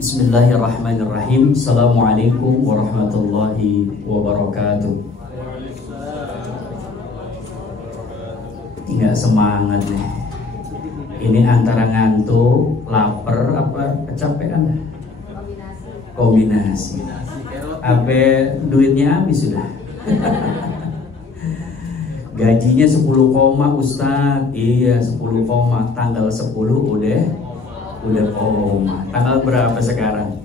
Bismillahirrahmanirrahim. Assalamualaikum warahmatullahi wabarakatuh. Nggak semangat nih. Ini antara ngantuk, lapar, apa kecapean? Kombinasi. Apa duitnya habis sudah? Gajinya 10 koma Ustadz. Iya 10 koma. Tanggal 10 udah koma. Tanggal berapa sekarang?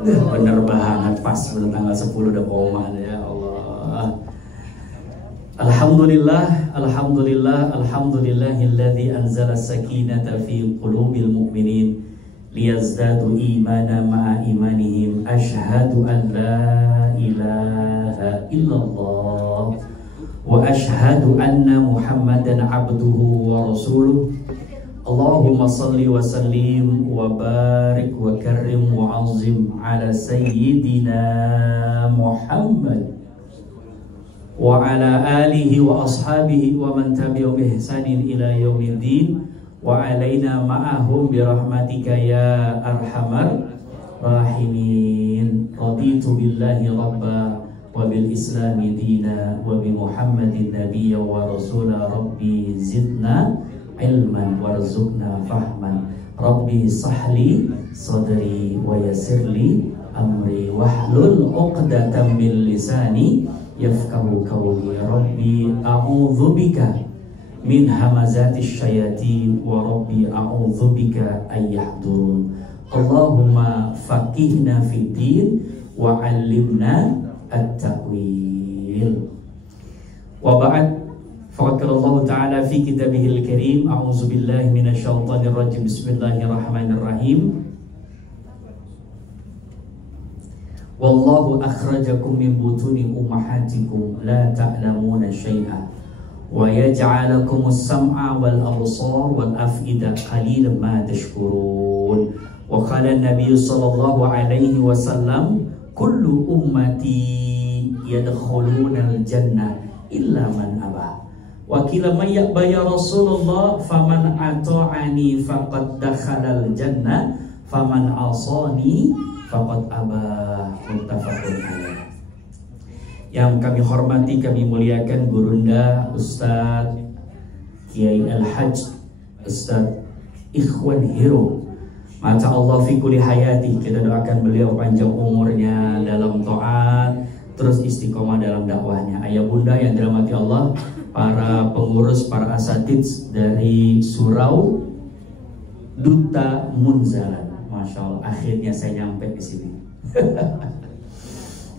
Bener banget, pas bener tanggal 10 udah koma. Ya Allah. Alhamdulillah, alhamdulillah, alhamdulillahilladzi anzala sakinata fi qulubil mu'minin liyazdadu imana ma'a imanihim. Asyhadu an la ilaha illallah wa asyhadu anna Muhammadan abduhu wa rasuluh. Allahumma salli wa sallim wa barik wa karrim wa azim ala sayyidina Muhammad wa ala alihi wa ashabihi wa man tabi'ahum bi ihsanin ila yaumiddin wa alaina ma'ahum bi rahmatika ya arhamar rahimin. Raditu billahi rabba wa bil islami dina wa bi Muhammadin nabiyya wa rasula. Rabbi zidna ilman warzuqna fahman. Rabbi sahli sadri wa yassirli amri wahlul 'uqdatam min lisani yafqahu qawli. Rabbi a'udzubika min hamazatis syayatin wa rabbi a'udzubika ay yahdurun. Allahumma faqihna fid din wa 'allimna at-ta'wil. Wa ba'd. Faqad Allah Ta'ala fi kitabihil karim. A'udzu billahi minasyaitonir rajim. Bismillahirrahmanirrahim. Wallahu akhrajakum min butuni ummahatikum la ta'lamuna syai'a wa yaj'alakumus sam'a wal absar wal af'ida qalilan ma tashkurun. Wa qala an-nabiy sallallahu alaihi wasallam kullu ummati yadkhuluna al-jannah illa man aba. Wa qila man ya'ba ya Rasulullah faman ata'ani faqad dakhala al-jannah faman asani faqad aba. Muttafaqun alaih. Yang kami hormati, kami muliakan Gurunda Ustadz Kiai Al-Hajj Ustadz Ikhwan Hero, Masya Allah fi kulli hayati. Kita doakan beliau panjang umurnya dalam taat, terus istiqomah dalam dakwahnya. Ayah bunda yang dirahmati Allah, para pengurus, para asatidz dari Surau Duta Munzalan. Masya Allah, akhirnya saya nyampe di sini.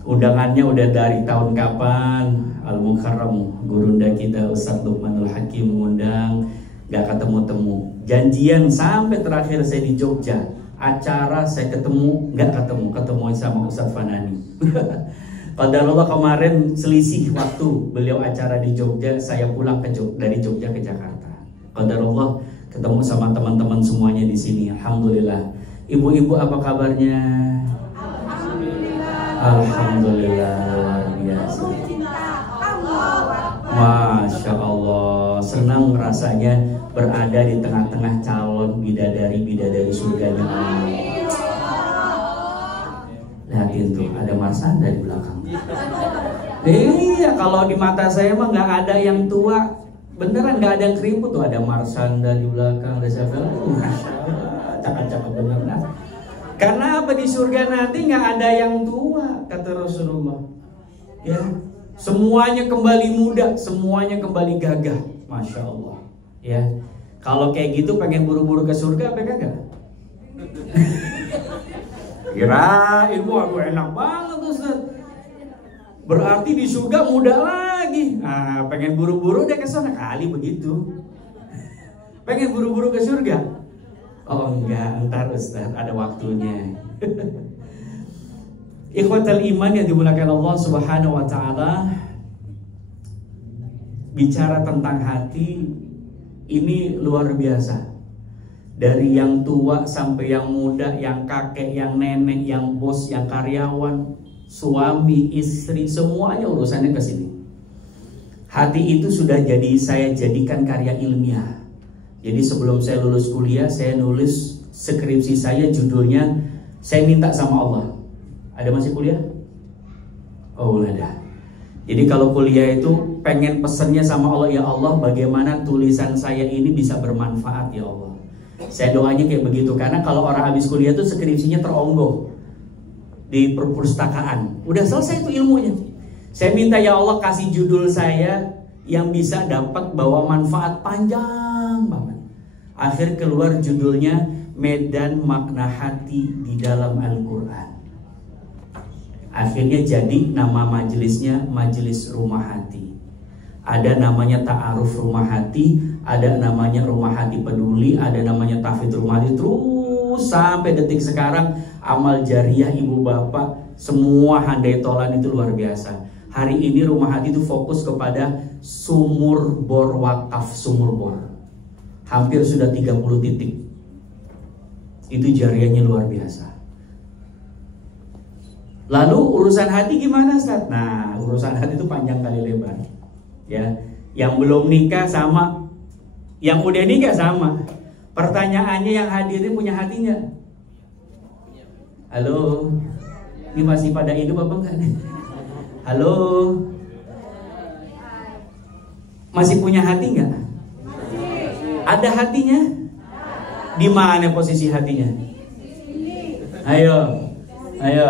Undangannya udah dari tahun kapan? Al-Mukarram Gurunda kita Ustadz Luqmanul Hakim mengundang, gak ketemu-temu. Janjian sampai terakhir saya di Jogja, acara saya ketemu, gak ketemu sama Ustadz Fanani. Qadarullah kemarin selisih waktu, beliau acara di Jogja, saya pulang dari Jogja ke Jakarta. Qadarullah ketemu sama teman-teman semuanya di sini. Alhamdulillah. Ibu-ibu apa kabarnya? Alhamdulillah, luar biasa. Masya Allah, senang rasanya berada di tengah-tengah calon bidadari-bidadari surganya Allah. Lihatin tuh, ada Marsanda di belakang. Iya, kalau di mata saya mah nggak ada yang tua, beneran nggak ada yang keriput tuh. Ada Marsanda di belakang, ada siapa? Cakep-cakep bener nah. Karena apa, di surga nanti nggak ada yang tua, kata Rasulullah. Ya, semuanya kembali muda, semuanya kembali gagah, Masya Allah. Ya, kalau kayak gitu pengen buru-buru ke surga apa kagak? Kirain, wah gue enak banget Ustaz. Berarti di surga muda lagi. Nah, pengen buru-buru deh ke sana kali begitu. Pengen buru-buru ke surga? Oh enggak, ntar Ustaz, ada waktunya. Ikhwatal iman yang dimuliakan Allah Subhanahu wa taala, bicara tentang hati ini luar biasa. Dari yang tua sampai yang muda, yang kakek, yang nenek, yang bos, yang karyawan, suami, istri, semuanya urusannya ke sini. Hati itu sudah saya jadikan karya ilmiah. Jadi sebelum saya lulus kuliah, saya nulis skripsi saya judulnya Saya minta sama Allah. Ada masih kuliah? Oh, ada. Jadi kalau kuliah itu pengen pesennya sama Allah, ya Allah, bagaimana tulisan saya ini bisa bermanfaat ya Allah. Saya doanya kayak begitu, karena kalau orang habis kuliah tuh skripsinya teronggoh di perpustakaan. Udah selesai itu ilmunya. Saya minta ya Allah kasih judul saya yang bisa dapat bawa manfaat panjang banget. Akhir keluar judulnya Medan Makna Hati di dalam Al-Quran. Akhirnya jadi nama majelisnya Majelis Rumah Hati. Ada namanya Ta'aruf Rumah Hati, ada namanya Rumah Hati Peduli, ada namanya Tahfidz Rumah Hati. Terus sampai detik sekarang amal jariah ibu bapak semua handai tolan itu luar biasa. Hari ini Rumah Hati itu fokus kepada sumur bor wakaf, sumur bor. Hampir sudah 30 titik. Itu jariahnya luar biasa. Lalu urusan hati gimana, Ustaz? Nah, urusan hati itu panjang kali lebar. Ya, yang belum nikah sama, yang udah nikah sama. Pertanyaannya yang hadirin punya hati nggak? Halo, ini masih pada hidup apa enggak? Halo, masih punya hati nggak? Ada hatinya? Di mana posisi hatinya? Ayo,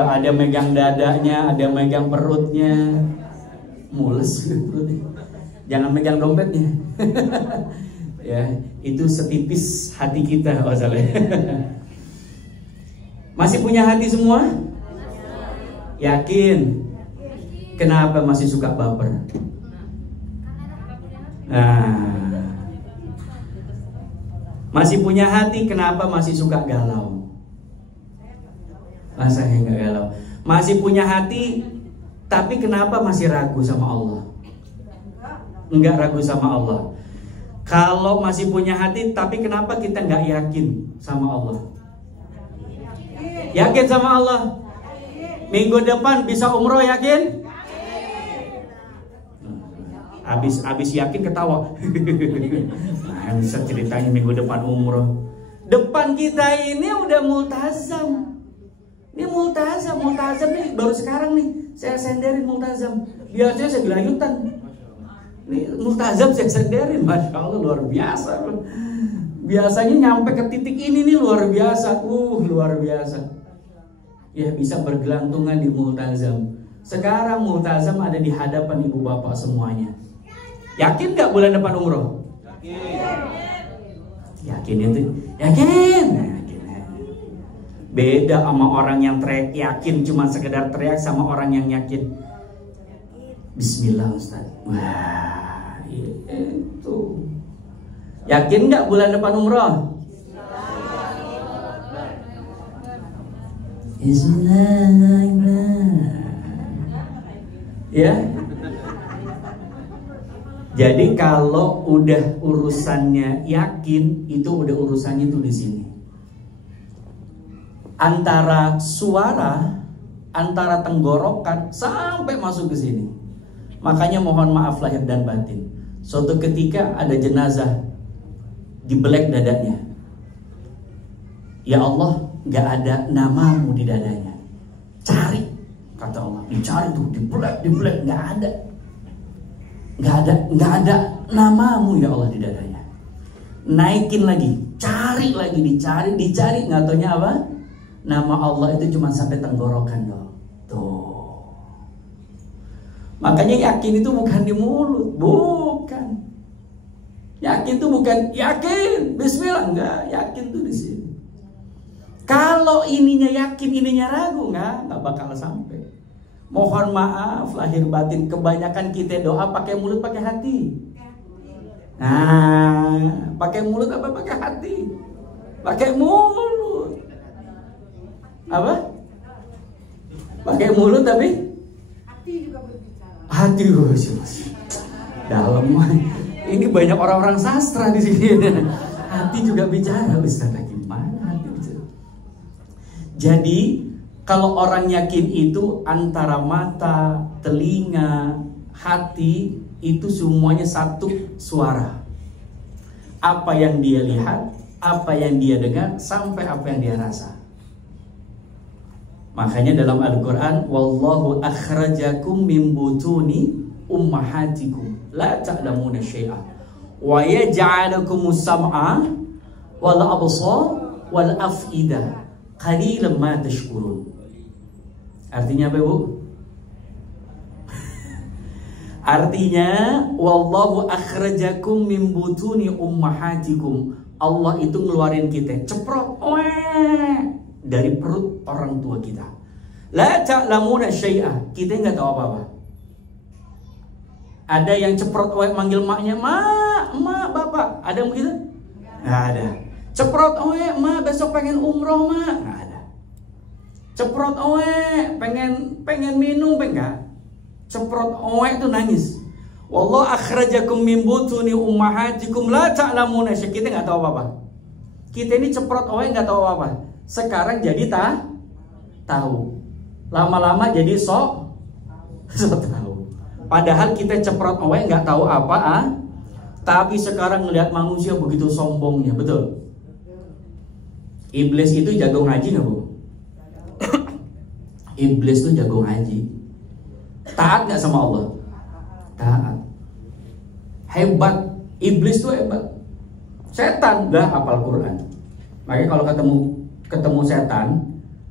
ada megang dadanya, ada megang perutnya, mules perutnya. Jangan megang dompetnya. Ya, itu setipis hati kita, Masih punya hati semua? Yakin? Kenapa masih suka baper? Nah, masih punya hati, kenapa masih suka galau? Masa nggak galau? Masih punya hati, tapi kenapa masih ragu sama Allah? Enggak ragu sama Allah. Kalau masih punya hati, tapi kenapa kita nggak yakin sama Allah? Yakin sama Allah? Minggu depan bisa umroh, yakin? Abis yakin ketawa. Nah, bisa ceritanya minggu depan umroh. Depan kita ini udah multazam. Ini multazam nih baru sekarang nih saya senderin multazam. Biasanya saya gelayutan. Ini multazam saya senderin, masya Allah luar biasa. Biasanya nyampe ke titik ini nih luar biasa, luar biasa. Ya bisa bergelantungan di multazam. Sekarang multazam ada di hadapan ibu bapak semuanya. Yakin gak bulan depan umroh? Yakin itu? Yakin. Beda sama orang yang teriak yakin cuma sekedar teriak sama orang yang yakin. Bismillah Ustaz. Wah, itu. Yakin gak bulan depan umroh? Ya. Jadi kalau udah urusannya yakin, itu udah urusannya tuh di sini. Antara suara, antara tenggorokan sampai masuk ke sini. Makanya mohon maaf lahir dan batin. Suatu ketika ada jenazah dibelek dadanya. Ya Allah, nggak ada namamu di dadanya. Cari, kata Allah. Dicari tuh, dibelek, nggak ada namamu ya Allah di dadanya. Naikin lagi, cari lagi, dicari, nggak taunya apa? Nama Allah itu cuma sampai tenggorokan dong. Tuh. Makanya yakin itu bukan di mulut, bukan. Yakin itu bukan yakin, bismillah, enggak, yakin tuh di sini. Kalau ininya yakin, ininya ragu, enggak bakal sampai. Mohon maaf lahir batin, kebanyakan kita doa pakai mulut, pakai hati. Nah, pakai mulut apa pakai hati? Pakai mulut. Apa? Pakai mulut tapi hati juga berbicara. Hati juga dalam. Ini banyak orang-orang sastra di sini. Hati juga bicara, Ustaz. Gimana hati bicara? Jadi kalau orang yakin itu antara mata, telinga, hati itu semuanya satu suara. Apa yang dia lihat, apa yang dia dengar, sampai apa yang dia rasa. Makanya dalam Al-Quran, wallahu akhrajakum min butuni ummahatikum la ta'lamuna syai'a wa yaj'alakumus sam'a wal absar wal af'idah qalilan ma tashkurun. Artinya apa, Bu? Artinya wallahu akhrajakum min butuni ummahatikum. Allah itu ngeluarin kita ceprot dari perut orang tua kita. La ta'lamuna syai'a, kita nggak tahu apa-apa. Ada yang ceprot manggil maknya, "Ma, bapak." Ada yang begitu? Nggak ada. Ceprot "Ma, besok pengen umroh, Ma." Nggak ada. Ceprot pengen minum, enggak. Ceprot itu nangis. Wallahu akhrajakum min butuni ummahatikum la ta'lamuna syai'a. Kita nggak tahu apa-apa. Kita ini ceprot nggak tahu apa-apa. Sekarang jadi tahu. Lama-lama jadi sok tahu. Padahal kita ceprot nggak tahu apa, tapi sekarang ngelihat manusia begitu sombongnya, betul? Iblis itu jago ngaji nggak, Bu? Iblis itu jago ngaji. Taat nggak sama Allah? Taat. Hebat. Iblis tuh hebat. Setan nggak hafal Quran. Makanya kalau ketemu setan,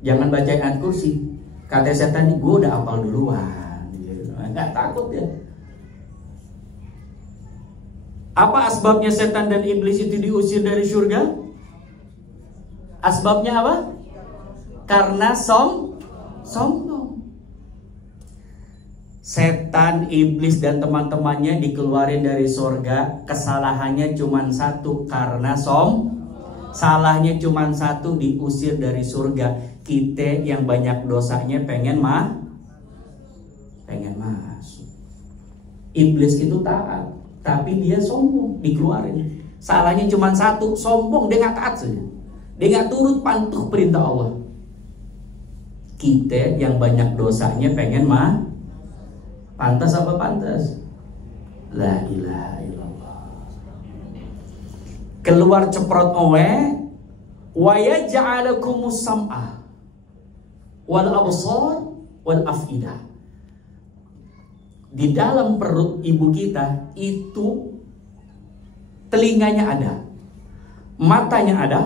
jangan baca ayat kursi. Kata setan, gue udah hafal duluan. Nggak takut ya. Apa asbabnya setan dan iblis itu diusir dari surga? Asbabnya apa? Karena sombong. Setan, iblis dan teman-temannya dikeluarin dari surga. Kesalahannya cuma satu, karena salahnya cuma satu, diusir dari surga. Kita yang banyak dosanya pengen masuk. Iblis itu taat, tapi dia sombong, dikeluarin. Salahnya cuma satu, sombong, dia nggak taat saja. Dia nggak turut patuh perintah Allah. Kita yang banyak dosanya pengen pantas apa pantas? La ilaha illallah. Keluar ceprot wa yaj'alakumus sam'a wal absar wal af'idah. Di dalam perut ibu kita itu telinganya ada, matanya ada,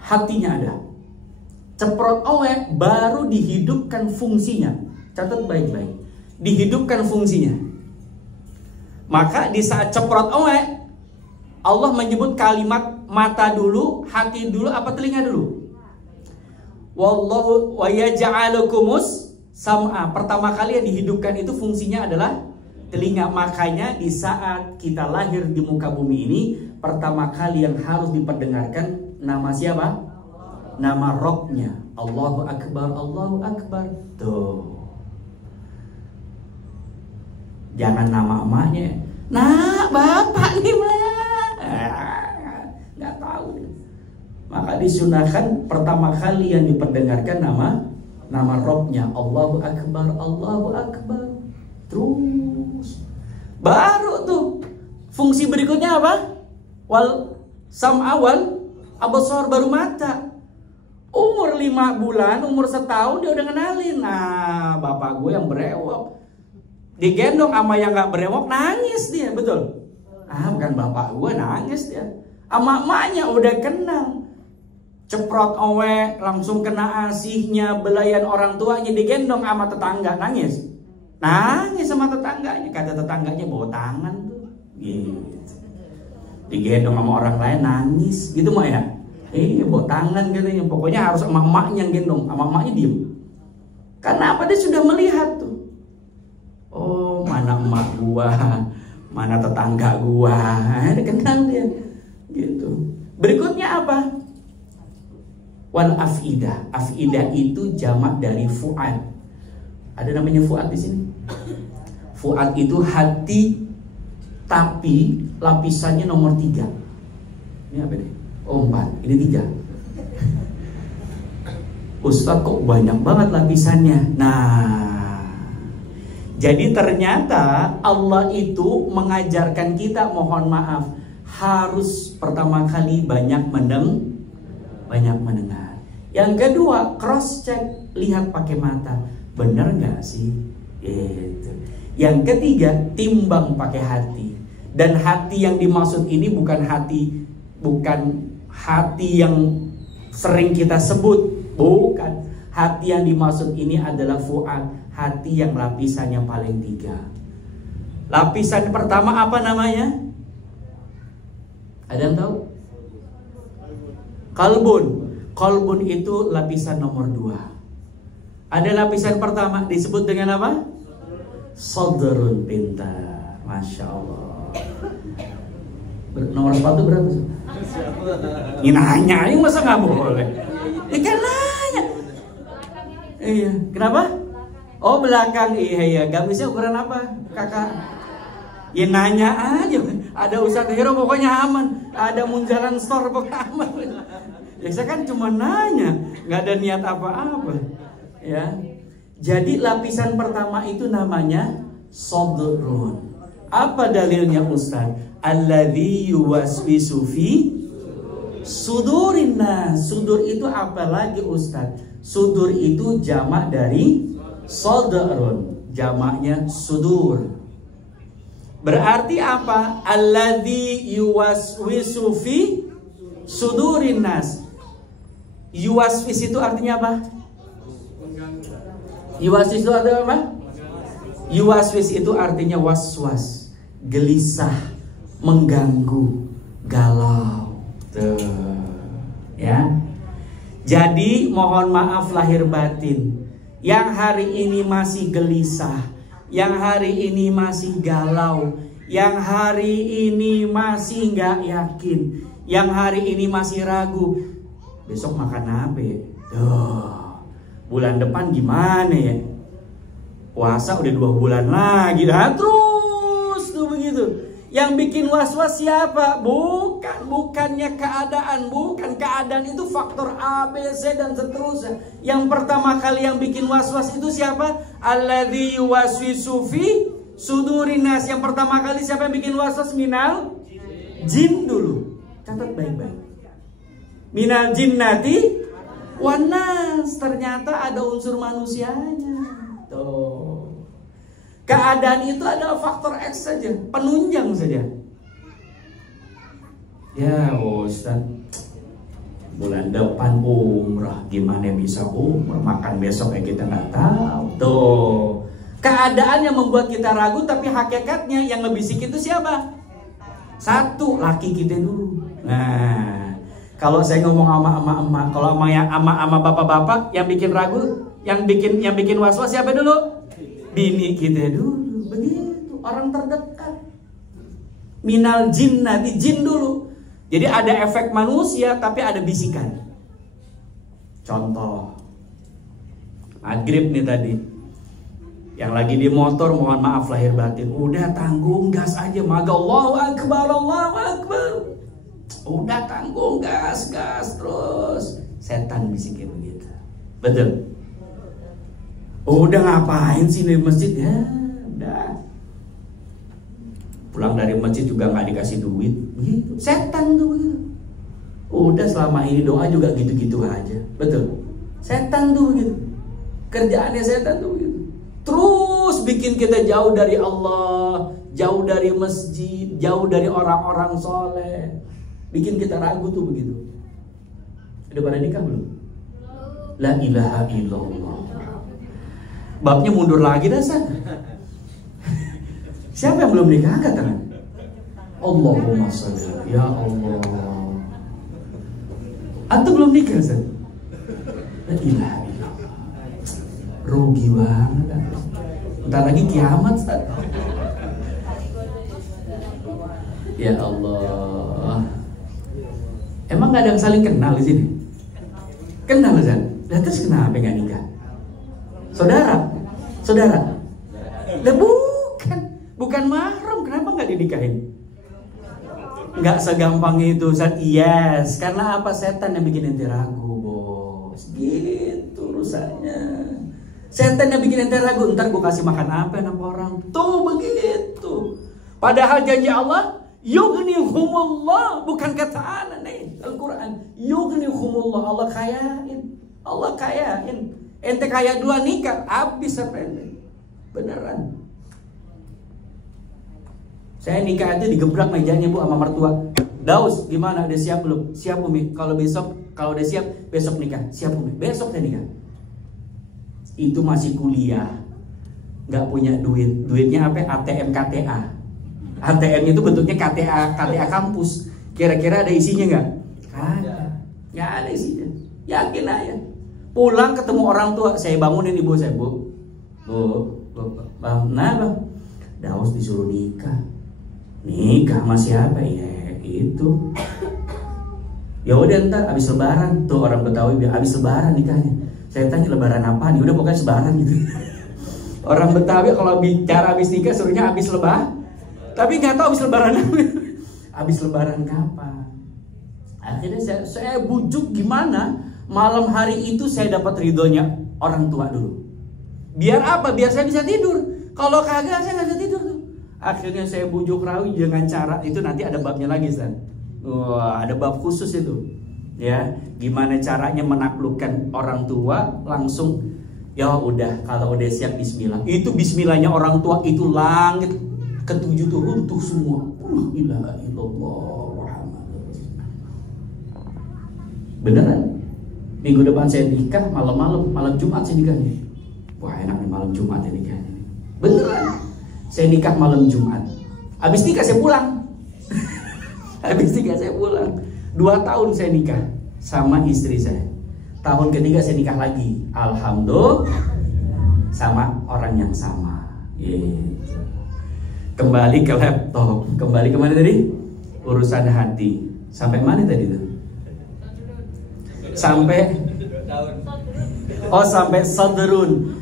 hatinya ada. Ceprot baru dihidupkan fungsinya. Catat baik-baik. Dihidupkan fungsinya. Maka di saat ceprot Allah menyebut kalimat mata dulu, hati dulu, apa telinga dulu? Wallahu wa yaj'alukumus sam'a. Pertama kali yang dihidupkan itu fungsinya adalah telinga. Makanya di saat kita lahir di muka bumi ini, pertama kali yang harus diperdengarkan nama siapa? Nama Rabbnya. Allahu Akbar, Allahu Akbar. Tuh. Jangan nama emaknya. Nah, bapak nih mah. Nggak tahu. Maka disunahkan pertama kali yang diperdengarkan nama Rabbnya. Allahu Akbar, Allahu Akbar. Terus baru tuh fungsi berikutnya apa? Wal sam'a wal absar, baru mata. Umur 5 bulan, umur setahun dia udah kenalin. Nah, bapak gue yang berewok digendong sama yang gak berewok, nangis dia, betul? Bukan bapak gue, nangis dia. Sama emaknya udah kenal. Ceprot langsung kena asihnya, belayan orang tuanya, digendong sama tetangga, nangis. Nangis sama tetangganya. Kata tetangganya, bawa tangan tuh gitu. Digendong sama orang lain, nangis. Gitu mak ya? Bawa tangan katanya. Pokoknya harus sama emaknya yang gendong, sama emaknya diem. Karena apa? Dia sudah melihat tuh. Oh, mana emak gua, mana tetangga gua, kenal dia, gitu. Berikutnya apa? Wal afidah. Afidah itu jamak dari fuad. Ada namanya fuad di sini. Fuad itu hati, tapi lapisannya nomor 3. Ini apa nih? Oh, 4. Ini 3. Ustadz, kok banyak banget lapisannya? Nah, jadi ternyata Allah itu mengajarkan kita, mohon maaf, harus pertama kali banyak mendengar. Yang kedua, cross check, lihat pakai mata, bener nggak sih? Gitu. Yang ketiga, timbang pakai hati. Dan hati yang dimaksud ini bukan hati yang sering kita sebut, bukan. Hati yang dimaksud ini adalah fuad, hati yang lapisannya paling 3. Lapisan pertama apa namanya? Ada yang tahu? Qalbun. Qalbun itu lapisan nomor 2. Ada lapisan pertama disebut dengan apa? Sadrun, pintar. Masya Allah. Nomor sepatu berapa? Ini nanya, ini masa nggak boleh? Ini kan nanya. Iya, kenapa? Oh belakang, iya. Gamisnya ukuran apa, kakak? Ya nanya aja. Ada Ustadz Hero pokoknya aman. Ada Munjalan Store pokoknya aman. Ya saya kan cuma nanya, nggak ada niat apa-apa. Ya. Jadi lapisan pertama itu namanya sadrun. Apa dalilnya Ustadz? Alladzi yuwaswisu fi sudurin nas. Sudur itu apa lagi Ustadz? Sudur itu jamak dari sadrun, jamaknya sudur. Berarti apa? Alladzi yuwaswisu fi sudurin nas. Yuwaswis itu artinya apa? Yuwaswis itu artinya apa? Yuwaswis itu artinya waswas, gelisah, mengganggu, galau. Tuh. Ya. Jadi mohon maaf lahir batin, yang hari ini masih gelisah, yang hari ini masih galau, yang hari ini masih nggak yakin, yang hari ini masih ragu, besok makan apa ya? Duh, bulan depan gimana ya? Puasa udah 2 bulan lagi, terus tuh begitu. Yang bikin was-was siapa? Bukannya keadaan, bukan keadaan itu faktor A, B, C dan seterusnya. Yang pertama kali yang bikin was-was itu siapa? Alladzi yuwaswisu fi sudurin nas. Yang pertama kali siapa yang bikin was-was? Minal jin dulu. Catat baik-baik. Minal jinnati wan nas. Ternyata ada unsur manusianya. Tuh. Keadaan itu adalah faktor X saja, penunjang saja. Ya Ustaz, bulan depan umrah, gimana bisa umrah? Makan besok ya kita nggak tahu. Tuh, keadaan yang membuat kita ragu, tapi hakikatnya yang ngebisik itu siapa? Satu, laki kita dulu. Nah, kalau saya ngomong sama emak-emak, kalau sama bapak-bapak yang bikin ragu, yang bikin was-was siapa dulu? Bini kita dulu, begitu, orang terdekat. Minal jinnati, jin dulu. Jadi ada efek manusia tapi ada bisikan. Contoh, maghrib nih tadi, yang lagi di motor mohon maaf lahir batin, udah tanggung gas aja, maga Allahu Akbar, Allahu Akbar. Udah tanggung gas terus. Setan bisikin begitu. Betul. Udah ngapain sih di masjid? Ya udah. Pulang dari masjid juga nggak dikasih duit. Begitu. Setan tuh begitu. Udah selama ini doa juga gitu-gitu aja. Betul. Setan tuh begitu. Kerjaannya setan tuh begitu. Terus bikin kita jauh dari Allah, jauh dari masjid, jauh dari orang-orang soleh. Bikin kita ragu tuh begitu. Udah pada nikah belum? La ilaha illallah. Babnya mundur lagi dasar. Siapa yang belum nikah? Angkat tangan. Allahumma sholli. Ya Allah. Antum belum nikah, Ustaz? La ilaha illallah. Rugi banget. Bentar lagi kiamat, Ustaz. Ya Allah. Emang gak ada yang saling kenal di sini? Kenal, Ustaz? Lah terus kenapa nggak nikah? Saudara. Lah bukan mahram, kenapa nggak dinikahin? Nggak segampang itu, Ustaz. Yes, karena apa? Setan yang bikin ente ragu, bos. Gitu urusannya. Setan yang bikin ente ragu, ntar gue kasih makan apa anak orang. Tuh begitu. Padahal janji Allah, yughnihumullah, bukan kata anak nih Al-Quran. Yughnihumullah, Allah kayain. Allah kayain. Ente kaya 2 nikah, habis apa ente? Beneran. Saya nikah itu digebrak mejanya Bu sama mertua. Daus, gimana? Udah siap belum? Siap Umi. Kalau udah siap, besok nikah. Siap Umi. Besok saya nikah. Itu masih kuliah, nggak punya duit. Duitnya apa? ATM KTA. ATM itu bentuknya KTA kampus. Kira-kira ada isinya nggak? Nggak ada isinya. Yakin aja. Pulang ketemu orang tua, saya bangunin ibu saya, Bu. Bang, Daus disuruh nikah. Nikah sama siapa ya? Itu. Ya udah ntar abis lebaran. Tuh orang Betawi bilang abis lebaran nikahnya. Saya tanya lebaran apa nih? Udah pokoknya sebaran gitu. Orang Betawi kalau bicara abis nikah suruhnya abis lebaran. Tapi nggak tahu abis lebaran apa. Abis lebaran kapan? Akhirnya saya bujuk gimana? Malam hari itu saya dapat ridhonya orang tua dulu. Biar apa? Biar saya bisa tidur. Kalau kagak saya nggak bisa tidur tuh. Akhirnya saya bujuk rawi dengan cara itu, nanti ada babnya lagi, Stan. Wah, ada bab khusus itu. Ya, gimana caranya menaklukkan orang tua langsung. Ya udah, kalau udah siap bismillah. Itu bismillahnya orang tua itu langit ke-7 tuh runtuh semua. La ilaha illallah Muhammadur Rasulullah. Beneran. Minggu depan saya nikah malam Jumat saya nikah nih. Wah, enak nih malam Jumat ya nikahnya. Beneran. Saya nikah malam Jumat. Habis nikah saya pulang. Habis nikah saya pulang. 2 tahun saya nikah sama istri saya. Tahun ketiga saya nikah lagi. Alhamdulillah sama orang yang sama. Gitu. Kembali ke laptop. Kembali kemana tadi? Urusan hati. Sampai mana tadi tuh? Sampai sampai sadrun.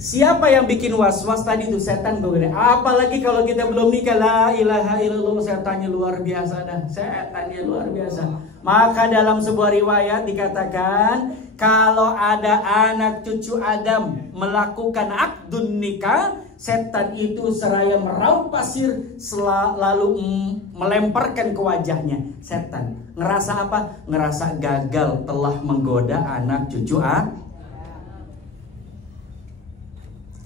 Siapa yang bikin was-was tadi itu? Setan begini. Apalagi kalau kita belum nikah. La ilaha illallah. Setannya luar biasa dah. Setannya luar biasa. Maka dalam sebuah riwayat dikatakan, kalau ada anak cucu Adam melakukan akdun nikah, setan itu seraya meraup pasir lalu melemparkan ke wajahnya. Setan ngerasa apa? Ngerasa gagal telah menggoda anak cucu Adam.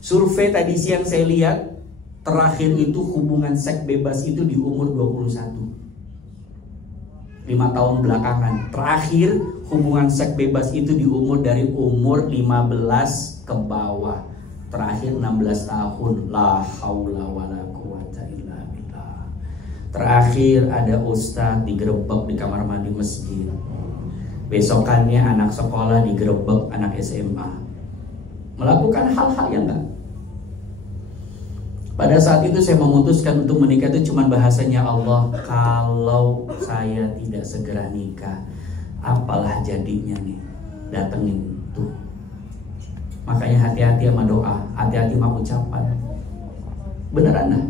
Survei tadi siang saya lihat, terakhir itu hubungan seks bebas itu di umur 21. 5 tahun belakangan. Terakhir hubungan seks bebas itu di dari umur 15 ke bawah. Terakhir 16 tahun. La haula wala quwata illa billah. Terakhir ada ustadz digerebek di kamar mandi masjid. Besokannya anak sekolah digerebek anak SMA. Melakukan hal-hal yang enggak. Pada saat itu saya memutuskan untuk menikah itu cuma bahasanya Allah, kalau saya tidak segera nikah, apalah jadinya nih. Datengin tuh. Makanya hati-hati sama doa, hati-hati sama ucapan. Beneran dah.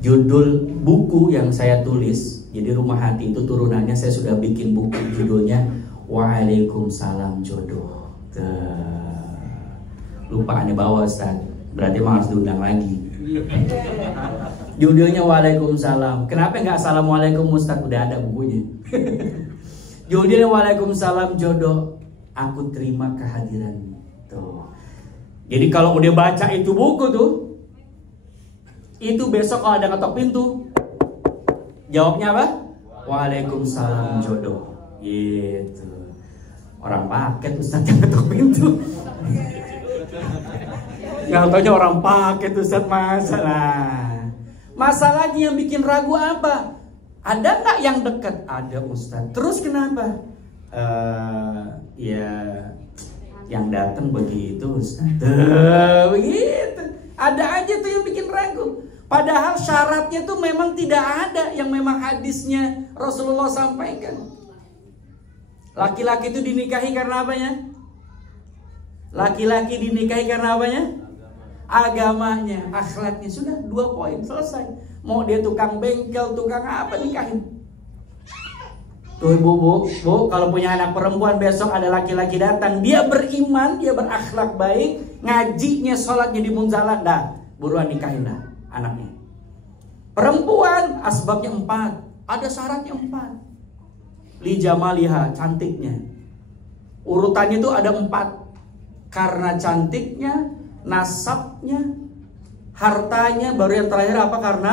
Judul buku yang saya tulis, jadi Rumah Hati itu turunannya saya sudah bikin buku, judulnya Waalaikumsalam Jodoh. Lupa aneh bawa Ustaz. Berarti emang harus diundang lagi. Judulnya Waalaikumsalam. Kenapa nggak Assalamualaikum Ustaz? Udah ada bukunya. Judulnya Waalaikumsalam Jodoh. Aku terima kehadiranmu. Tuh. Jadi kalau udah baca itu buku tuh, itu besok kalau ada ngetok pintu, jawabnya apa? Waalaikumsalam jodoh. Gitu. Orang paket Ustaz yang ngetok pintu. Yang taunya orang pakai tuh Ustaz, masalah. Masalahnya yang bikin ragu apa? Ada nggak yang dekat? Ada Ustaz. Terus kenapa? Ya yang datang begitu Ustaz. Begitu. Ada aja tuh yang bikin ragu. Padahal syaratnya tuh memang tidak ada yang memang hadisnya Rasulullah sampaikan. Laki-laki itu dinikahi karena apanya? Laki-laki dinikahi karena apanya? Agamanya, akhlaknya. Sudah 2 poin, selesai. Mau dia tukang bengkel, tukang apa, nikahin. Tuh ibu, kalau punya anak perempuan besok ada laki-laki datang, dia beriman, dia berakhlak baik, ngajinya, sholatnya di munzalan, dah buruan nikahin dah anaknya. Perempuan asbabnya 4, ada syaratnya 4. Li jamaliha, cantiknya. Urutannya itu ada 4. Karena cantiknya, nasabnya, hartanya, baru yang terakhir apa? Karena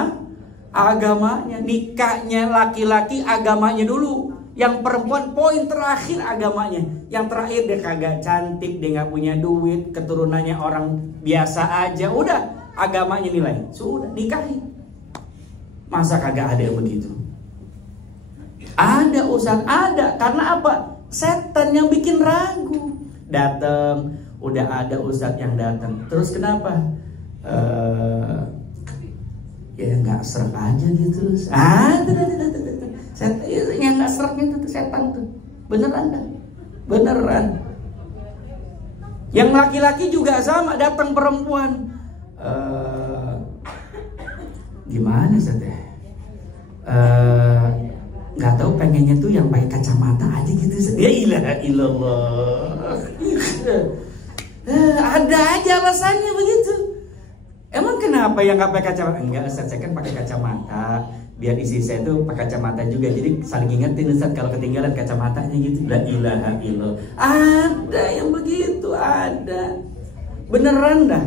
agamanya. Nikahnya laki-laki, agamanya dulu. Yang perempuan poin terakhir agamanya. Yang terakhir dia kagak cantik, dia nggak punya duit, keturunannya orang biasa aja. Udah, agamanya nilai. Sudah, nikahi. Masa kagak ada yang begitu? Ada Ustaz, ada. Karena apa? Setan yang bikin ragu. Datang, udah ada Ustaz yang datang. Terus kenapa? Ya nggak serak aja gitu. Setan yang nggak seraknya itu setan tuh. Beneran dah. Beneran. Yang laki-laki juga sama, datang perempuan. Gimana Ustaz ya? Nggak tahu, pengennya tuh yang pakai kacamata aja gitu. Ya ilaha illallah. Ada aja alasannya begitu. Emang kenapa yang nggak pakai kacamata? Enggak Ustaz, saya kan pakai kacamata. Biar isi saya tuh pakai kacamata juga. Jadi saling ingetin Ustaz kalau ketinggalan kacamatanya gitu. La ilaha illallah. Ada yang begitu, ada. Beneran dah.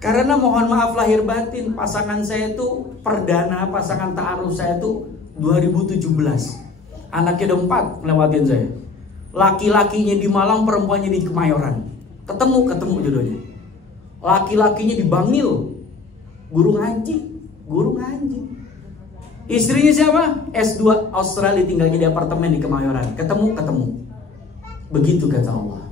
Karena mohon maaf lahir batin, pasangan saya itu perdana, pasangan ta'aruf saya itu 2017. Anaknya ada 4 melewatin saya. Laki-lakinya di Malang, perempuannya di Kemayoran. Ketemu jodohnya. Laki-lakinya di Bangil, guru ngaji. Istrinya siapa? S2 Australia, tinggalnya di apartemen di Kemayoran. Ketemu. Begitu kata Allah.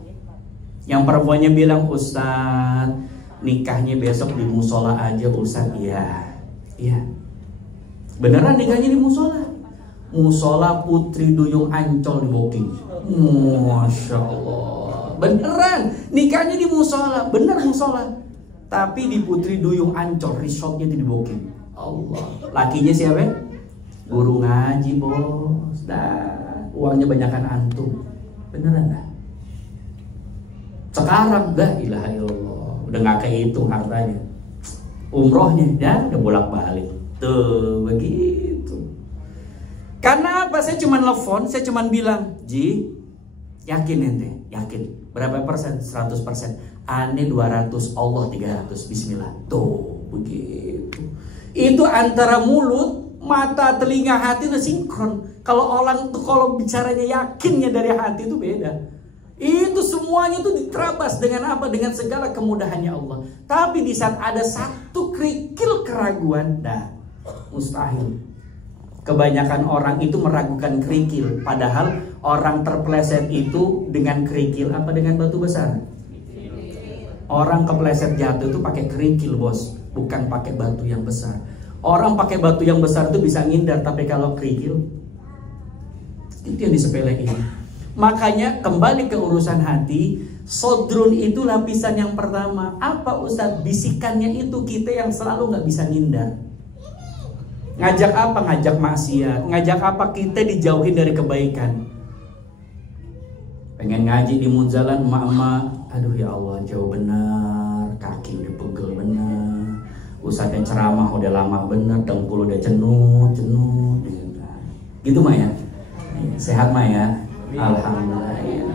Yang perempuannya bilang, Ustaz, nikahnya besok di musola aja Ustaz. Iya. Beneran nikahnya di musola. Musola Putri Duyung Ancol di booking. Masya Allah. Beneran nikahnya di musola. Bener musola. Tapi di Putri Duyung Ancol, resortnya itu di booking. Allah. Lakinya siapa? Guru ngaji bos. Uangnya banyakan antum. Beneran dah. Sekarang la ilaha illallah. Udah gak kehitung hartanya. Umrohnya dan udah bolak-balik. Tuh begitu. Karena apa? Saya cuma telepon, saya cuma bilang, Ji, yakin ente? Yakin. Berapa persen? 100%. Ane 200, Allah 300. Bismillah. Tuh begitu. Itu antara mulut, mata, telinga, hati itu sinkron. Kalau orang tuh kalau bicaranya yakinnya dari hati itu beda. Itu semuanya itu diterabas dengan apa? Dengan segala kemudahannya Allah. Tapi di saat ada satu kerikil keraguan, mustahil. Kebanyakan orang itu meragukan kerikil. Padahal orang terpeleset itu dengan kerikil apa dengan batu besar? Orang kepleset jatuh itu pakai kerikil bos, bukan pakai batu yang besar. Orang pakai batu yang besar itu bisa ngindar, tapi kalau kerikil itu yang disepelein. Makanya kembali ke urusan hati, sodrun itu lapisan yang pertama. Apa Ustadz? Bisikannya itu kita yang selalu nggak bisa ngindar. Ngajak apa? Ngajak maksiat. Ngajak apa? Kita dijauhin dari kebaikan. Pengen ngaji di Munzalan, emak-emak, aduh ya Allah jauh benar, kaki udah pegel benar, ustadznya ceramah udah lama benar, dengkul udah cenut. Gitu mah ya. Sehat mah ya. Alhamdulillah ya.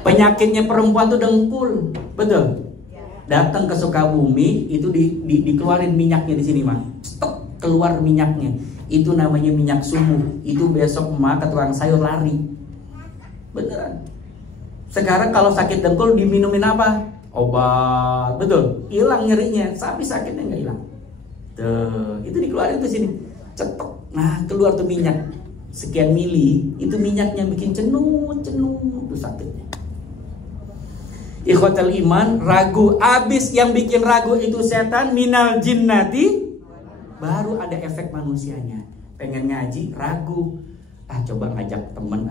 Penyakitnya perempuan tuh dengkul, betul. Datang ke Sukabumi itu dikeluarin minyaknya di sini mah. Stop, keluar minyaknya. Itu namanya minyak subuh. Itu besok emak ke tukang sayur lari. Beneran. Sekarang kalau sakit dengkul diminumin apa? Obat, betul. Hilang nyerinya, tapi sakitnya nggak hilang. Tuh, itu dikeluarin tuh sini. Cetok. Nah, keluar tuh minyak. Sekian mili, itu minyaknya bikin cenut tuh sakitnya. Ikhwatal iman, ragu. Abis yang bikin ragu itu setan, minal jinnati. Baru ada efek manusianya. Pengen ngaji, ragu. Coba ngajak temen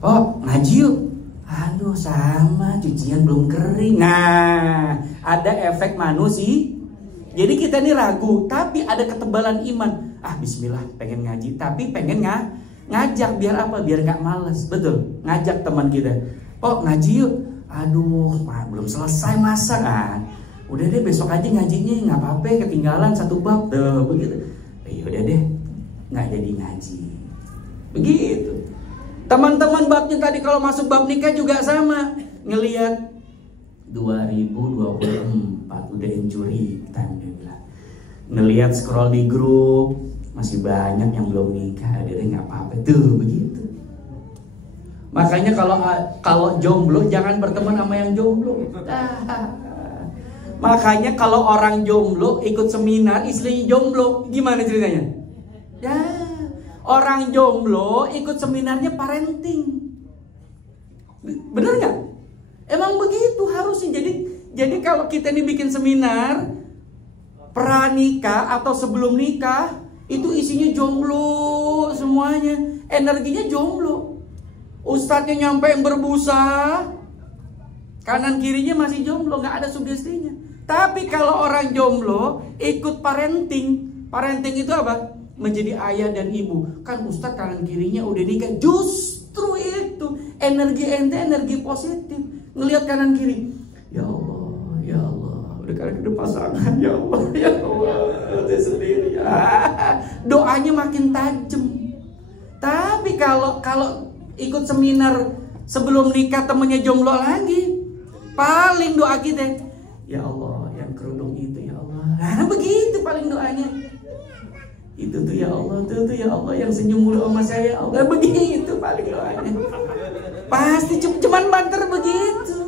Oh, ngaji yuk. Aduh, sama, cucian belum kering. Nah, ada efek manusia. Jadi kita ini ragu, tapi ada ketebalan iman. Bismillah, pengen ngaji, tapi pengen ngajak biar apa? Biar nggak males, betul. Ngajak teman kita. Oh, ngaji yuk. Aduh, belum selesai masak. Udah deh, besok aja ngajinya, nggak apa-apa, ketinggalan satu bab. Begitu. Udah deh, nggak jadi ngaji. Begitu. Teman-teman babnya tadi kalau masuk bab nikah juga sama. Ngelihat 2024 udah injury time dia bilang. Ngelihat scroll di grup masih banyak yang belum nikah, dia nggak apa-apa tuh begitu. Makanya kalau jomblo jangan berteman sama yang jomblo. Makanya kalau orang jomblo ikut seminar istrinya jomblo, gimana ceritanya? Ya, orang jomblo ikut seminarnya parenting. Bener nggak? Emang begitu harusnya. Jadi kalau kita ini bikin seminar pranikah atau sebelum nikah, itu isinya jomblo semuanya, energinya jomblo. Ustadznya nyampe yang berbusa, kanan kirinya masih jomblo, nggak ada sugestinya. Tapi kalau orang jomblo ikut parenting itu apa? Menjadi ayah dan ibu. Kan Ustadz kanan kirinya udah nikah. Justru itu energi ente, energi positif. Ngelihat kanan kiri, ya Allah, udah kanan kiri pasangan, ya Allah, udah sendiri. Doanya makin tajam. Tapi kalau ikut seminar sebelum nikah temennya jomblo lagi, paling doa kita, ya Allah yang kerudung itu ya Allah. Nah begitu paling doanya. Itu tuh ya Allah, tuh ya Allah yang senyum mulu sama saya, ya Allah. Begitu paling doanya. Pasti cuman banter begitu.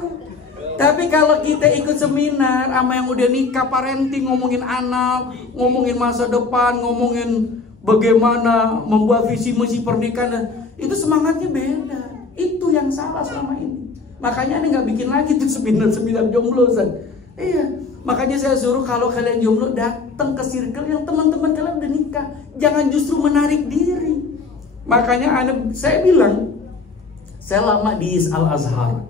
Tapi kalau kita ikut seminar sama yang udah nikah parenting, ngomongin anak, ngomongin masa depan, ngomongin bagaimana membuat visi misi pernikahan, itu semangatnya beda. Itu yang salah selama ini. Makanya Anda nggak bikin lagi tuh seminar jomblo, Ustaz. Iya, makanya saya suruh kalau kalian jomblo datang ke circle yang teman-teman kalian udah nikah. Jangan justru menarik diri. Makanya saya bilang, saya lama di Is Al Azhar.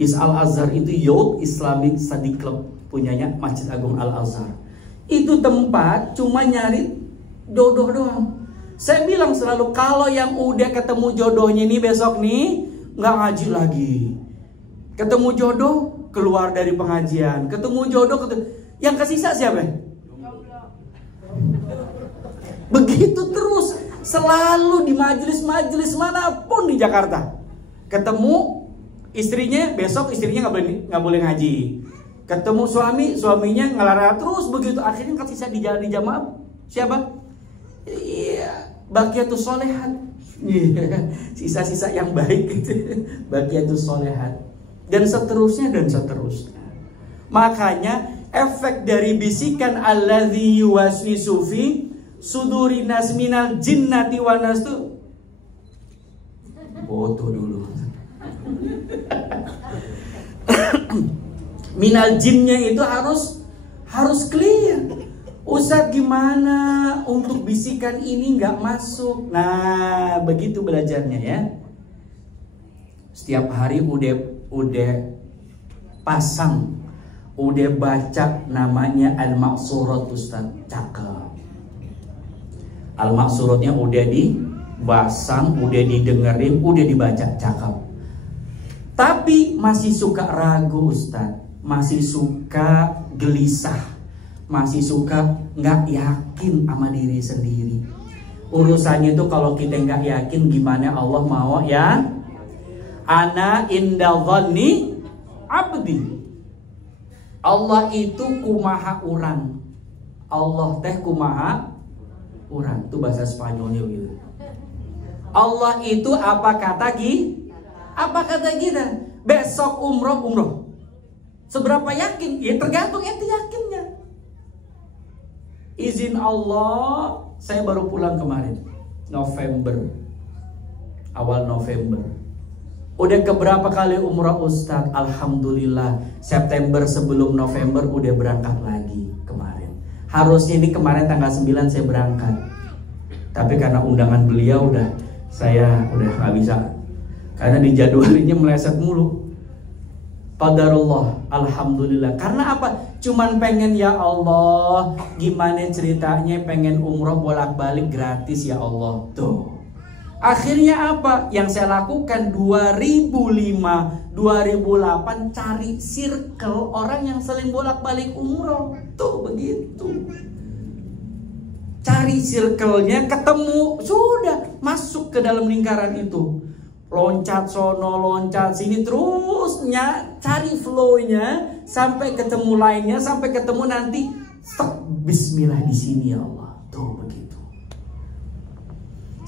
Is Al Azhar itu Youth Islamic Study Club punyanya Masjid Agung Al Azhar. Itu tempat cuma nyari jodoh doang. Saya bilang selalu kalau yang udah ketemu jodohnya nih besok nih nggak ngaji lagi. Ketemu jodoh keluar dari pengajian. Ketemu jodoh yang kesisa siapa? Begitu terus selalu di majelis-majelis manapun di Jakarta. Ketemu istrinya besok istrinya nggak boleh ngaji. Ketemu suaminya ngelarang terus begitu. Akhirnya kesisa di jamaah siapa? Iya, Baqiyatus Sholihat. Sisa-sisa yang baik gitu. Baqiyatus Sholihat. Dan seterusnya. Makanya efek dari bisikan alladzi yuwaswisu fi sudurin nas minal jinnati wan nas tuh foto dulu. Minal jinnya itu harus clear. Ustaz gimana untuk bisikan ini nggak masuk? Nah begitu belajarnya ya. Setiap hari udah pasang, udah baca namanya Al-Maqsurat Ustaz, cakep. Al-Maqsuratnya udah dipasang, udah didengerin, udah dibaca, cakep. Tapi masih suka ragu Ustaz, masih suka gelisah, masih suka nggak yakin sama diri sendiri. Urusannya itu kalau kita nggak yakin gimana Allah mau ya? Ana inda dhanni abdi. Allah itu kumaha urang. Allah teh kumaha urang. Itu bahasa Spanyolnya gitu. Allah itu apa kata kita? Besok umroh. Seberapa yakin? Ya tergantung ente yakinnya. Izin Allah, saya baru pulang kemarin awal November. Udah keberapa kali umrah Ustadz? Alhamdulillah September sebelum November udah berangkat lagi kemarin. Harusnya ini kemarin tanggal 9 saya berangkat. Tapi karena undangan beliau saya udah gak bisa. Karena dijadwalinnya meleset mulu. Qadarullah, alhamdulillah. Karena apa? Cuman pengen ya Allah, gimana ceritanya pengen umroh bolak-balik gratis ya Allah. Tuh. Akhirnya apa? Yang saya lakukan 2005, 2008 cari circle orang yang sering bolak-balik umroh. Tuh begitu. Cari circle-nya, ketemu, sudah masuk ke dalam lingkaran itu. loncat sono, loncat sini, terusnya cari flow-nya sampai ketemu lainnya, sampai ketemu nanti bismillah di sini ya Allah. Tuh begitu.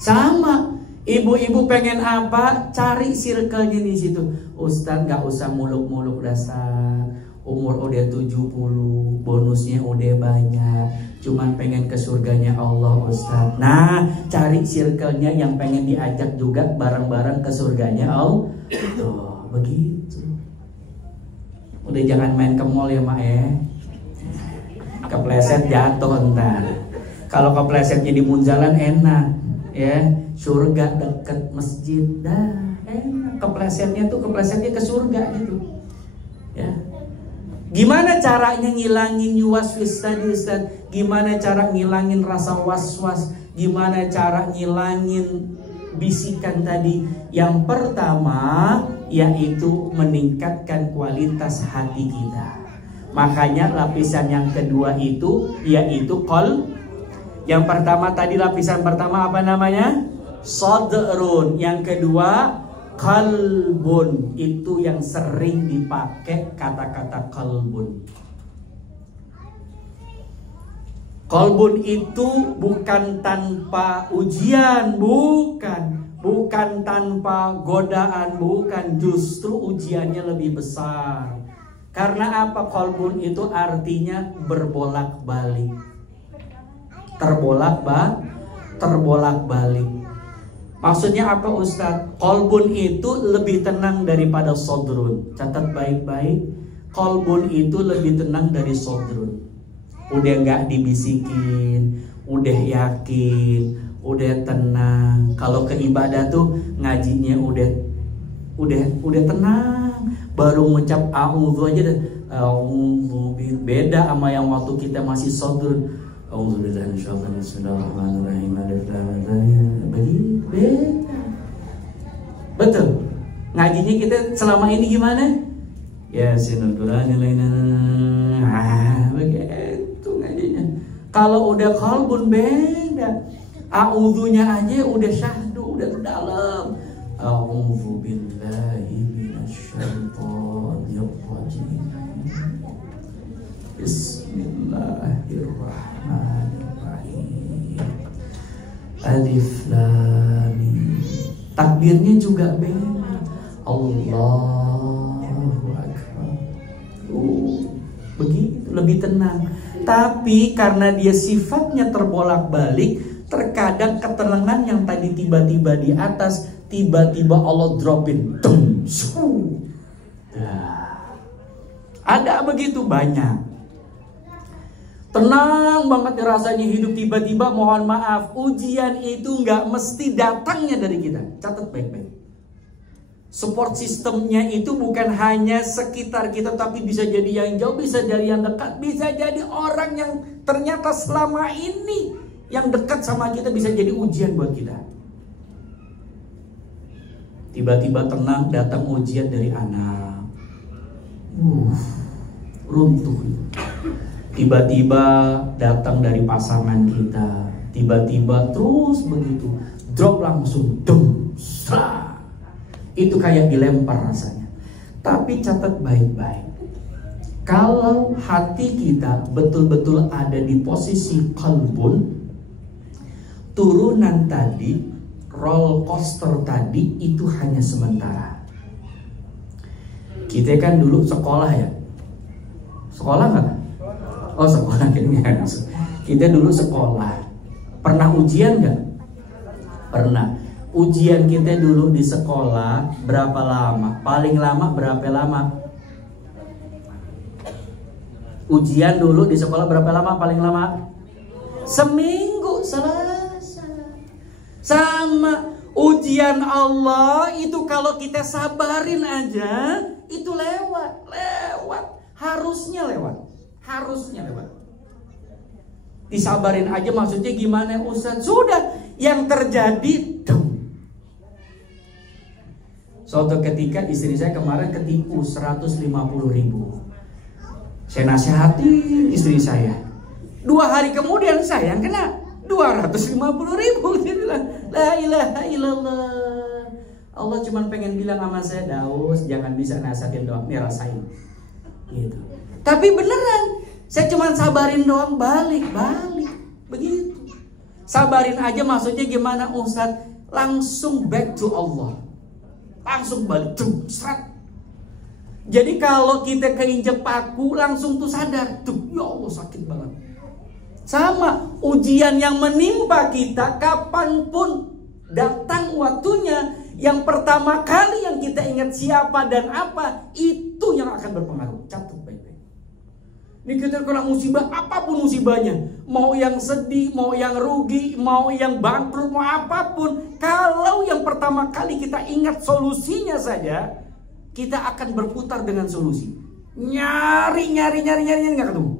Sama, ibu-ibu pengen apa? Cari circle-nya di situ. Ustaz gak usah muluk-muluk dasar. Umur udah 70, bonusnya udah banyak. Cuman pengen ke surganya Allah Ustaz. Nah, cari circle-nya yang pengen diajak juga bareng-bareng ke surganya Allah. Tuh, begitu. Udah jangan main ke mall ya Mak ya. Kepleset jatuh ntar. Kalau keplesetnya di munjalan enak ya. Surga deket masjid dah enak. Keplesetnya ke surga gitu ya. Gimana caranya ngilangin waswis tadi Ustaz? Gimana cara ngilangin rasa was-was? Gimana cara ngilangin bisikan tadi? Yang pertama yaitu meningkatkan kualitas hati kita. Makanya lapisan yang kedua itu yaitu yang pertama tadi, lapisan pertama apa namanya? Sadrun. Yang kedua kalbun. Itu yang sering dipakai kata-kata kalbun. Kalbun itu bukan tanpa ujian, bukan tanpa godaan, bukan, justru ujiannya lebih besar. Karena apa? Kalbun itu artinya berbolak-balik, terbolak-balik. Maksudnya apa Ustadz? Qalbun itu lebih tenang daripada sodrun. Catat baik-baik. Qalbun itu lebih tenang dari sodrun. Udah gak dibisikin, udah yakin, udah tenang. Kalau ke ibadah tuh ngajinya udah tenang. Baru ngucap a'udzu aja a'udzu. Beda sama yang waktu kita masih sodrun. Bismillahirrahmanirrahim. Betul. Ngajinya kita selama ini gimana? Ya sinul begitu ngajinya. Kalau udah qalbun beda. A'udzunya aja udah syahdu, udah dalam. A'udzu billahi minasyaitonir rajim. Bismillahirrahmanirrahim. Alif lam mim. Takbirnya juga beda. Allahu akbar. Begitu, lebih tenang. Tapi karena dia sifatnya terbolak-balik, terkadang ketenangan yang tadi tiba-tiba di atas, tiba-tiba Allah dropin. Ada begitu banyak. Tenang banget rasanya hidup, tiba-tiba mohon maaf, ujian itu nggak mesti datangnya dari kita. Catat baik-baik. Support sistemnya itu bukan hanya sekitar kita, tapi bisa jadi yang jauh, bisa jadi yang dekat, bisa jadi orang yang ternyata selama ini yang dekat sama kita bisa jadi ujian buat kita. Tiba-tiba tenang, datang ujian dari anak. Runtuh. Tiba-tiba datang dari pasangan kita, tiba-tiba terus begitu, drop langsung, itu kayak dilempar rasanya. Tapi catat baik-baik, kalau hati kita betul-betul ada di posisi qalbun, turunan tadi, roller coaster tadi itu hanya sementara. Kita kan dulu sekolah ya, sekolah nggak? Oh sekolah kayaknya. Kita dulu sekolah. Pernah ujian nggak? Pernah. Ujian kita dulu di sekolah berapa lama? Paling lama berapa lama? Ujian dulu di sekolah berapa lama paling lama? Seminggu selesai. Sama ujian Allah itu kalau kita sabarin aja itu lewat. Harusnya lewat. Disabarin aja maksudnya gimana Ustaz? Sudah, yang terjadi suatu ketika istri saya kemarin ketipu 150.000. Saya nasihatin istri saya. 2 hari kemudian saya yang kena 250.000. Dia bilang, la ilaha illallah. Allah cuma pengen bilang sama saya, Daus, jangan bisa nasihatin doang, nih rasain. Gitu. Tapi beneran, saya cuma sabarin doang, balik. Begitu. Sabarin aja maksudnya gimana Ustadz? Langsung back to Allah. Langsung balik, serat. Jadi kalau kita keinjek paku, langsung tuh sadar, tuh ya Allah sakit banget. Sama ujian yang menimpa kita, kapanpun datang waktunya, yang pertama kali yang kita ingat siapa dan apa, itu yang akan berpengaruh. Catat baik-baik. Ini kita kena musibah, apapun musibahnya, mau yang sedih, mau yang rugi, mau yang bangkrut, mau apapun, kalau yang pertama kali kita ingat solusinya saja, kita akan berputar dengan solusi. Nyari nggak ketemu.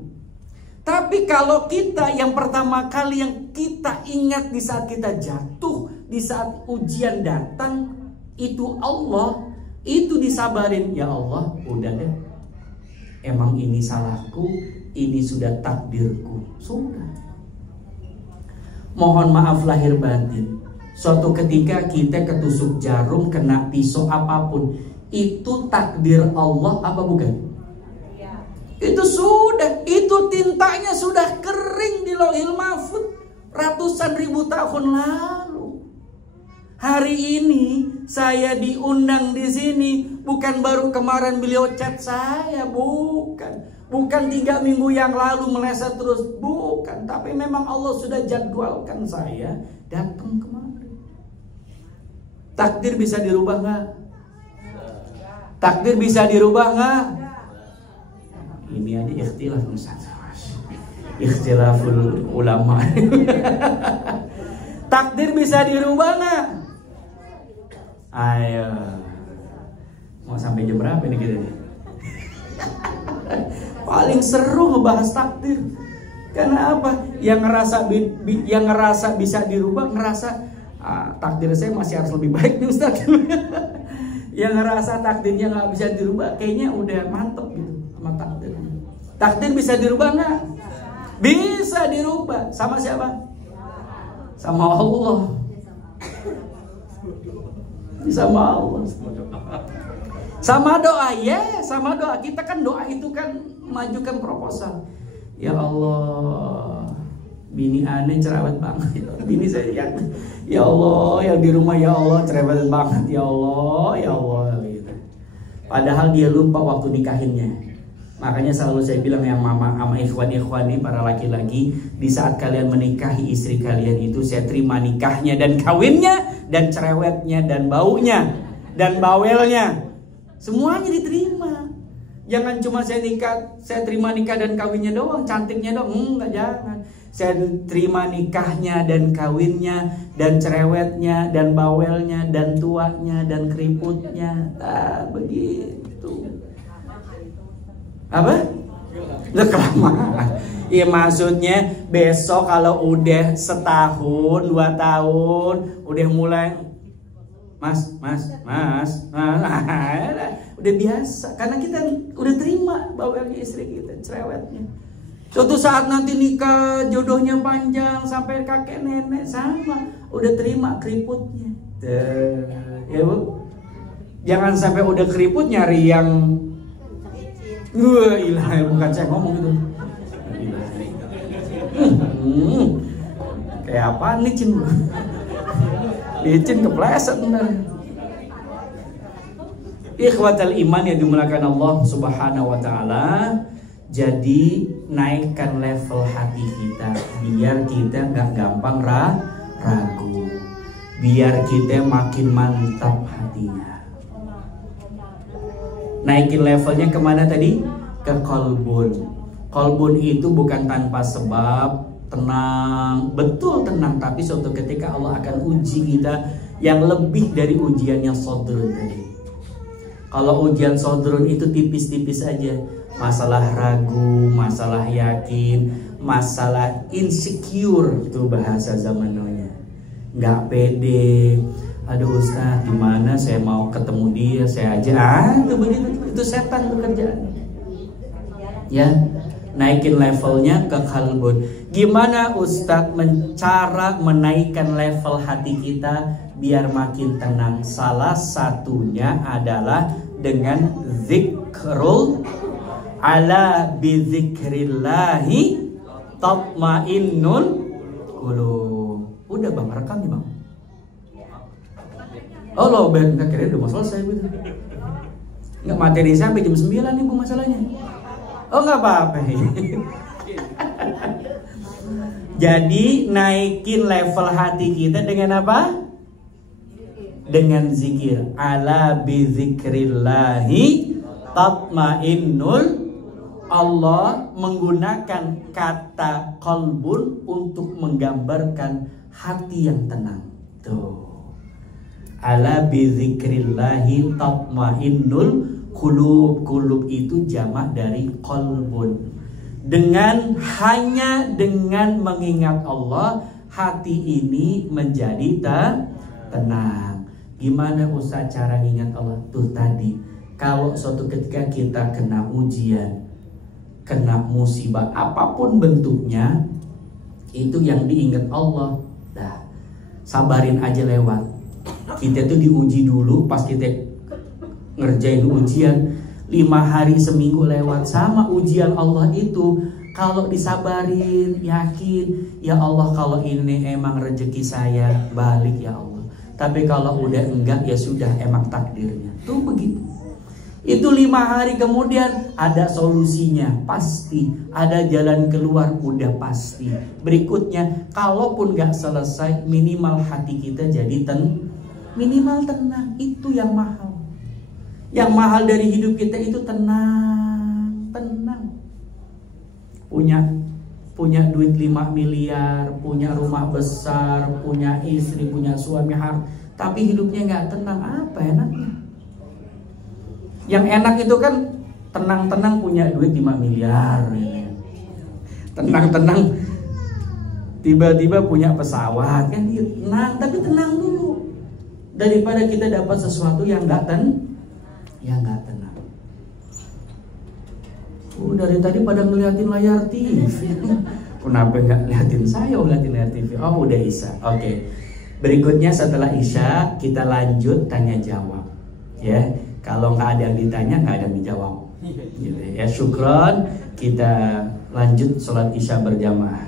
Tapi kalau kita yang pertama kali yang kita ingat di saat kita jatuh, di saat ujian datang, itu Allah, itu disabarin. Ya Allah, udah deh. Emang ini salahku, ini sudah takdirku. Sudah. Mohon maaf lahir batin. Suatu ketika kita ketusuk jarum, kena pisau apapun, itu takdir Allah apa bukan? Ya. Itu sudah, itu tintanya sudah kering di Lauhil Mahfuz ratusan ribu tahun lalu. Hari ini saya diundang di sini bukan baru kemarin beliau chat saya, bukan 3 minggu yang lalu meleset terus, bukan. Tapi memang Allah sudah jadwalkan saya datang kemari. Takdir bisa dirubah nggak? Takdir bisa dirubah nggak? Ini aja ikhtilaf Ustaz. Ikhtilaful ulama. Takdir bisa dirubah nggak? Ayo. Mau sampai jam berapa nih kita nih? Paling seru ngebahas takdir. Karena apa? Yang ngerasa bisa dirubah, ngerasa takdir saya masih harus lebih baik nih Ustaz. Yang ngerasa takdirnya nggak bisa dirubah, kayaknya udah mantep gitu sama takdir. Takdir bisa dirubah nggak? Bisa dirubah. Sama siapa? Sama Allah. Sama Allah. Sama doa, sama doa. Kita kan doa itu kan majukan proposal. Ya Allah, bini aneh cerewet banget. Bini saya ya Allah, yang di rumah ya Allah cerewet banget. Ya Allah gitu. Padahal dia lupa waktu nikahinnya. Makanya selalu saya bilang yang mama sama ikhwan-ikhwani para laki-laki, di saat kalian menikahi istri kalian itu, saya terima nikahnya dan kawinnya dan cerewetnya dan baunya dan bawelnya. Semuanya diterima. Jangan cuma saya terima nikah dan kawinnya doang, cantiknya doang. Enggak, jangan. Saya terima nikahnya dan kawinnya dan cerewetnya dan bawelnya dan tuanya dan keriputnya. Begitu. Apa? Udah kelamaan. Iya, maksudnya besok kalau udah setahun 2 tahun udah mulai mas udah biasa karena kita udah terima bawelnya istri kita, cerewetnya. Suatu saat nanti nikah jodohnya panjang sampai kakek nenek sama udah terima keriputnya. Ya Bu, jangan sampai udah keriput nyari yang ilah, bukan saya ngomong gitu. Kayak apaan licin? Licin kepleset bener. Ikhwatal iman yang dimuliakan Allah Subhanahu wa taala. Jadi naikkan level hati kita biar kita nggak gampang ragu. Biar kita makin mantap hatinya. Naikin levelnya kemana tadi? Ke kolbun. Kolbun itu bukan tanpa sebab, tenang, betul tenang. Tapi suatu ketika Allah akan uji kita yang lebih dari ujiannya sodrun tadi. Kalau ujian sodrun itu tipis-tipis aja. Masalah ragu, masalah yakin, masalah insecure, itu bahasa zamannya. Nggak pede. Aduh Ustaz, gimana saya mau ketemu dia, saya aja itu begitu, itu setan bekerjaan. Ya, naikin levelnya ke kalbun. Gimana Ustaz cara menaikkan level hati kita biar makin tenang. Salah satunya adalah dengan zikrul, ala bizikrillahi tatmainnul qulub. Udah bang, rekam nih bang. Oh lo ben kira udah mau selesai gitu. Nggak, materi sampai jam 9 nih bu masalahnya. Oh nggak apa-apa. Jadi naikin level hati kita dengan apa? Dengan zikir. Ala bizikrillahi tatmainnul. Allah menggunakan kata qalbun untuk menggambarkan hati yang tenang. Tuh. Ala bizikrillahi tatmainnul qulub. Qulub itu jamak dari qalbun. Hanya dengan mengingat Allah, hati ini menjadi tenang. Gimana Ustaz cara ingat Allah? Tuh tadi, kalau suatu ketika kita kena ujian, kena musibah apapun bentuknya, itu yang diingat Allah. Dah, sabarin aja lewat. Kita tuh diuji dulu, pas kita ngerjain ujian 5 hari seminggu lewat, sama ujian Allah itu. Kalau disabarin, yakin, ya Allah kalau ini emang rezeki saya, balik ya Allah. Tapi kalau udah enggak, ya sudah, emang takdirnya. Tuh begitu. Itu 5 hari kemudian ada solusinya, pasti. Ada jalan keluar, udah pasti. Berikutnya, kalaupun gak selesai, minimal hati kita jadi minimal tenang. Itu yang mahal. Yang mahal dari hidup kita itu tenang. Punya duit 5 miliar, punya rumah besar, punya istri, punya suami, tapi hidupnya gak tenang. Apa enaknya? Yang enak itu kan tenang-tenang punya duit 5 miliar, tenang-tenang tiba-tiba punya pesawat, kan tenang. Tapi tenang dulu, daripada kita dapat sesuatu yang gak tenang. Dari tadi pada ngeliatin layar TV. Kenapa nggak ngeliatin saya, ngeliatin layar TV? Oh udah Isya. Oke. Berikutnya setelah Isya kita lanjut tanya jawab. Ya, kalau nggak ada yang ditanya, nggak ada yang dijawab. Gitu ya. Syukron. Kita lanjut sholat Isya berjamaah.